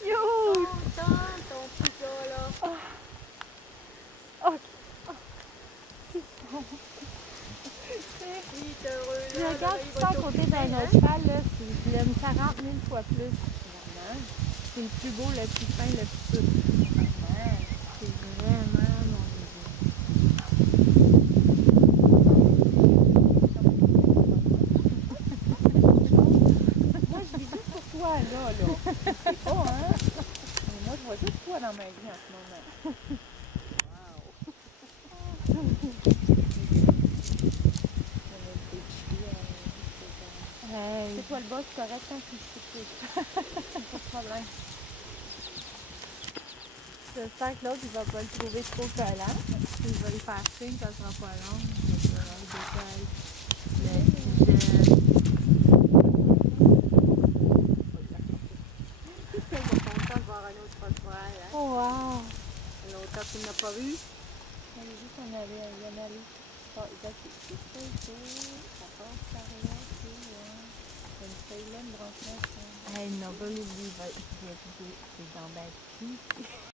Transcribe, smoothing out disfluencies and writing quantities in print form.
Cute! Content, ton petit gars, là. Oh, Il est heureux, je là. regarde Il tout va ça à côté t'occuper, d'un hein? autre cheval, là, puis je l'aime 40 000 fois plus. Vraiment. C'est le plus beau, le plus fin, le plus tout. Vraiment. C'est vraiment mon bébé. Moi, je vis juste pour toi, là. C'est pas, hein? Mais moi, je vois juste toi dans ma vie en ce moment. Wow. Hey. C'est toi le boss, correct, hein? Tu le sais que pas de problème. J'espère que l'autre, il va pas le trouver trop collant. Il va lui faire signe, ça sera pas long. Il va le décolle. Le petit jeune. C'est tellement content de voir un autre cheval, hein? Oh, wow! Longtemps qu'il n'a pas vu. Elle est juste en aller, elle vient d'aller. Oh, c'est ça, ça passe par là, c'est une feuille là, une branche là. Hey, non, pas l'oublier, c'est dans ben petit.